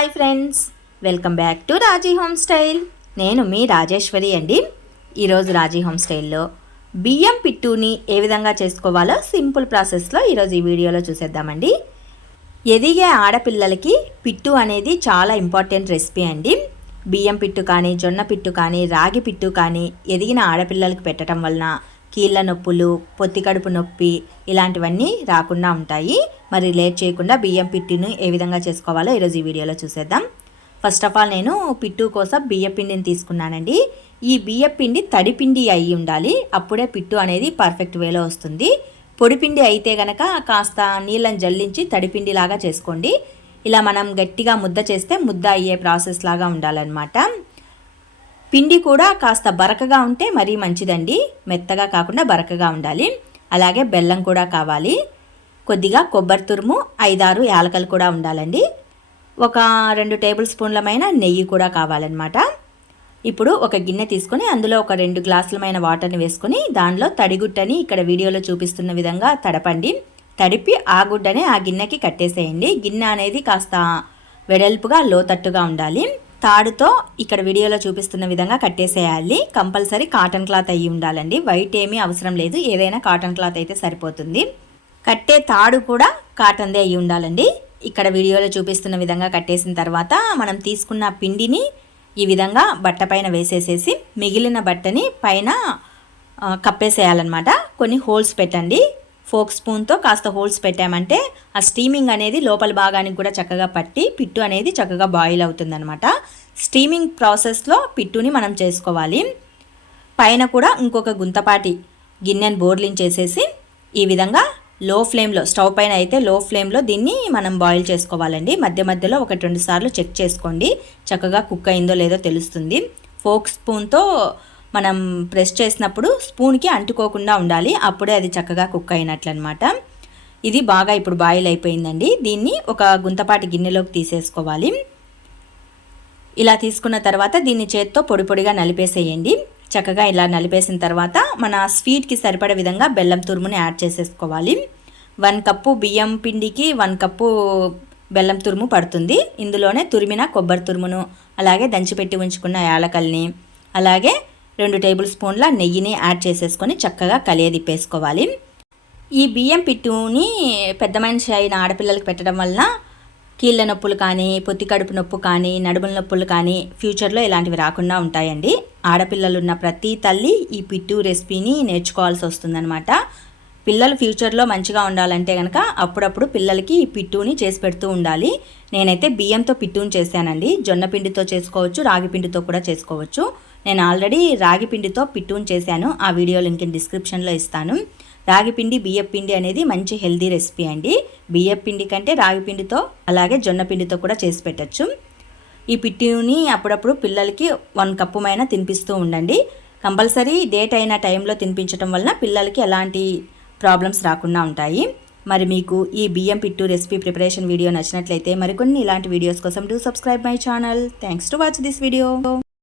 Hi friends, welcome back to Raji home style. నేను మీ రాజేశ్వరి అండి. ఈరోజు రాజీ హోమ్ స్టైల్లో బియ్యం పిట్టుని ఏ విధంగా చేసుకోవాలో సింపుల్ ప్రాసెస్లో ఈరోజు ఈ వీడియోలో చూసేద్దామండి. ఎదిగే ఆడపిల్లలకి పిట్టు అనేది చాలా ఇంపార్టెంట్ రెసిపీ అండి. బియ్యం పిట్టు కానీ, జొన్న పిట్టు కానీ, రాగి పిట్టు కానీ ఎదిగిన ఆడపిల్లలకి పెట్టడం వలన కీళ్ళ నొప్పులు, పొత్తి కడుపు నొప్పి ఇలాంటివన్నీ రాకుండా ఉంటాయి. మరి లేట్ చేయకుండా బియ్యం పిట్టుని ఏ విధంగా చేసుకోవాలో ఈరోజు ఈ వీడియోలో చూసేద్దాం. ఫస్ట్ ఆఫ్ ఆల్ నేను పిట్టు కోసం బియ్యం పిండిని తీసుకున్నానండి. ఈ బియ్యం పిండి తడి పిండి అయి ఉండాలి, అప్పుడే పిట్టు అనేది పర్ఫెక్ట్ వేలో వస్తుంది. పొడి పిండి అయితే గనక కాస్త నీళ్ళని జల్లించి తడిపిండి లాగా చేసుకోండి. ఇలా మనం గట్టిగా ముద్ద చేస్తే ముద్ద అయ్యే ప్రాసెస్ లాగా ఉండాలన్నమాట. పిండి కూడా కాస్త బరకగా ఉంటే మరీ మంచిదండి, మెత్తగా కాకుండా బరకగా ఉండాలి. అలాగే బెల్లం కూడా కావాలి, కొద్దిగా కొబ్బరి తురుము, 5-6 యాలకలు కూడా ఉండాలండి. ఒక 2 టేబుల్ స్పూన్లమైన నెయ్యి కూడా కావాలన్నమాట. ఇప్పుడు ఒక గిన్నె తీసుకొని అందులో ఒక 2 గ్లాసులమైన వాటర్ని వేసుకొని దానిలో తడిగుడ్డని ఇక్కడ వీడియోలో చూపిస్తున్న విధంగా తడపండి. తడిపి ఆ గుడ్డని ఆ గిన్నెకి కట్టేసేయండి. గిన్నె అనేది కాస్త వెడల్పుగా లోతట్టుగా ఉండాలి. తాడుతో ఇక్కడ వీడియోలో చూపిస్తున్న విధంగా కట్టేసేయాలి. కంపల్సరీ కాటన్ క్లాత్ అయ్యి ఉండాలండి, వైట్ ఏమీ అవసరం లేదు, ఏదైనా కాటన్ క్లాత్ అయితే సరిపోతుంది. కట్టే తాడు కూడా కాటన్దే అయ్యి ఉండాలండి. ఇక్కడ వీడియోలో చూపిస్తున్న విధంగా కట్టేసిన తర్వాత మనం తీసుకున్న పిండిని ఈ విధంగా బట్ట పైన వేసేసేసి మిగిలిన బట్టని పైన కప్పేసేయాలన్నమాట. కొన్ని హోల్స్ పెట్టండి. ఫోక్ స్పూన్తో కాస్త హోల్స్ పెట్టామంటే ఆ స్టీమింగ్ అనేది లోపల భాగానికి కూడా చక్కగా పట్టి పిట్టు అనేది చక్కగా బాయిల్ అవుతుందన్నమాట. స్టీమింగ్ ప్రాసెస్లో పిట్టుని మనం చేసుకోవాలి. పైన కూడా ఇంకొక గుంతపాటి గిన్నెను బోర్లించేసేసి ఈ విధంగా లో ఫ్లేమ్లో, స్టవ్ పైన అయితే లో ఫ్లేమ్లో దీన్ని మనం బాయిల్ చేసుకోవాలండి. మధ్య మధ్యలో 1-2 సార్లు చెక్ చేసుకోండి, చక్కగా కుక్ అయిందో లేదో తెలుస్తుంది. ఫోక్ స్పూన్తో మనం ప్రెస్ చేసినప్పుడు స్పూన్కి అంటుకోకుండా ఉండాలి, అప్పుడే అది చక్కగా కుక్ అయినట్లు అనమాట. ఇది బాగా ఇప్పుడు బాయిల్ అయిపోయిందండి. దీన్ని ఒక గుంతపాటి గిన్నెలోకి తీసేసుకోవాలి. ఇలా తీసుకున్న తర్వాత దీన్ని చేత్తో పొడి పొడిగా నలిపేసేయండి. చక్కగా ఇలా నలిపేసిన తర్వాత మన స్వీట్కి సరిపడే విధంగా బెల్లం తురుముని యాడ్ చేసేసుకోవాలి. 1 కప్పు బియ్యం పిండికి 1 కప్పు బెల్లం తురుము పడుతుంది. ఇందులోనే తురిమిన కొబ్బరి తురుమును, అలాగే దంచిపెట్టి ఉంచుకున్న యాలకల్ని, అలాగే 2 టేబుల్ స్పూన్ల నెయ్యిని యాడ్ చేసేసుకొని చక్కగా కలియదిప్పేసుకోవాలి. ఈ బియ్యం పిట్టుని పెద్ద మనిషి అయిన ఆడపిల్లలకి పెట్టడం వలన కీళ్ళ నొప్పులు కానీ, పొత్తి కడుపు నొప్పు కానీ, నడుముల నొప్పులు కానీ ఫ్యూచర్లో ఇలాంటివి రాకుండా ఉంటాయండి. ఆడపిల్లలు ఉన్న ప్రతి తల్లి ఈ పిట్టు రెసిపీని నేర్చుకోవాల్సి వస్తుందన్నమాట. పిల్లలు ఫ్యూచర్లో మంచిగా ఉండాలంటే కనుక అప్పుడప్పుడు పిల్లలకి ఈ పిట్టుని చేసి పెడుతూ ఉండాలి. నేనైతే బియ్యంతో పిట్టుని చేశానండి. జొన్న పిండితో చేసుకోవచ్చు, రాగి పిండితో కూడా చేసుకోవచ్చు. నేను ఆల్రెడీ రాగి పిండితో పిట్టుని చేశాను, ఆ వీడియో లింక్ డిస్క్రిప్షన్లో ఇస్తాను. రాగి పిండి, బియ్యం పిండి అనేది మంచి హెల్దీ రెసిపీ అండి. బియ్యం పిండి కంటే రాగి పిండితో, అలాగే జొన్న పిండితో కూడా చేసి పెట్టచ్చు. ఈ పిట్టుని అప్పుడప్పుడు పిల్లలకి 1 కప్పు మైనా తినిపిస్తూ ఉండండి. కంపల్సరీ డేట్ అయిన టైంలో తినిపించడం వలన పిల్లలకి ఎలాంటి ప్రాబ్లమ్స్ రాకుండా ఉంటాయి. మరి మీకు ఈ బియ్యం పిట్టు రెసిపీ ప్రిపరేషన్ వీడియో నచ్చినట్లయితే మరికొన్ని ఇలాంటి వీడియోస్ కోసం do subscribe my channel. Thanks to watch this video.